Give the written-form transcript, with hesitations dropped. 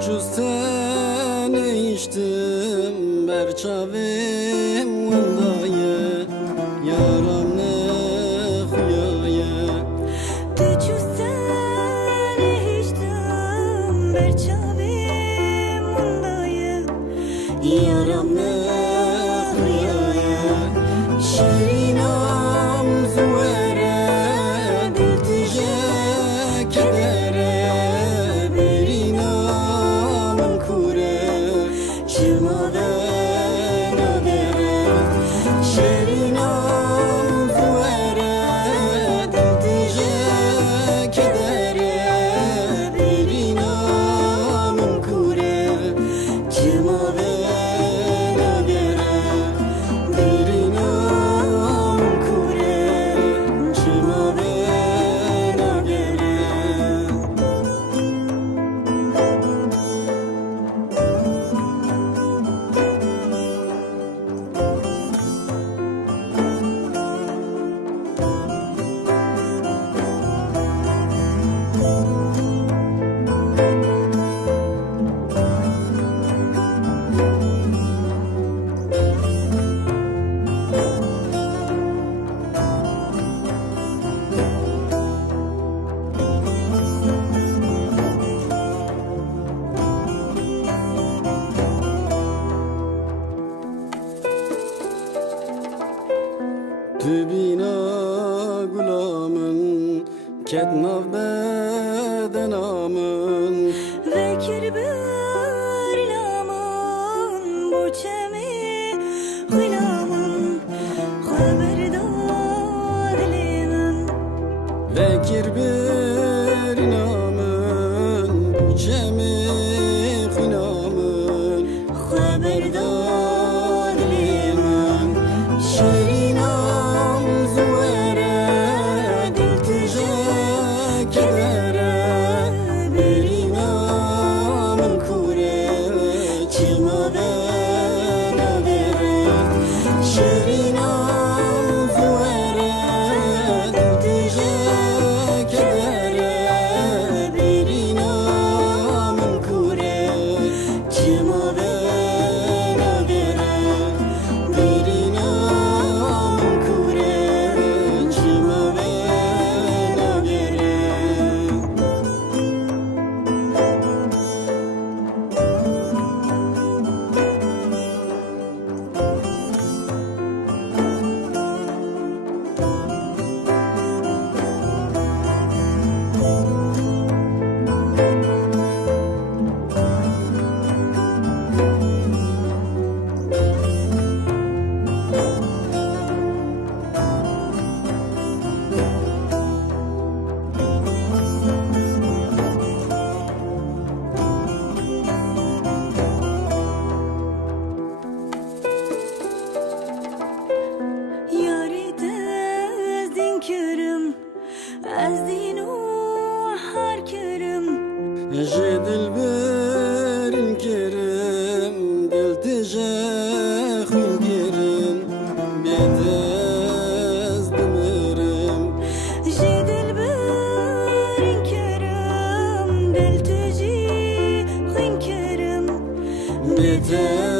جستن ایشتم بر چاویم وندایه یارم نخویایه تو جستن ایشتم بر چاویم وندایه یارم نخویایه شیرینم زوره دل تیجه کدره Tübina gulamın ketnav bedenamın Vekir berilamın burçemi hılamın Haberdar dilimin Vekir berinamın burçemi hılamın Haberdar dilimin Şirinam zuvere dil tije kedere Berinamın kure çima bena vere Şirinam zuvere dil tije kedere Berinamın kure çima bena vere Berinamın kure çima bena vere از دین و هر کرم جدل برن کرم دل تجه خون کرم بیدز دمرم جدل برن کرم دل تجی خون کرم بیدز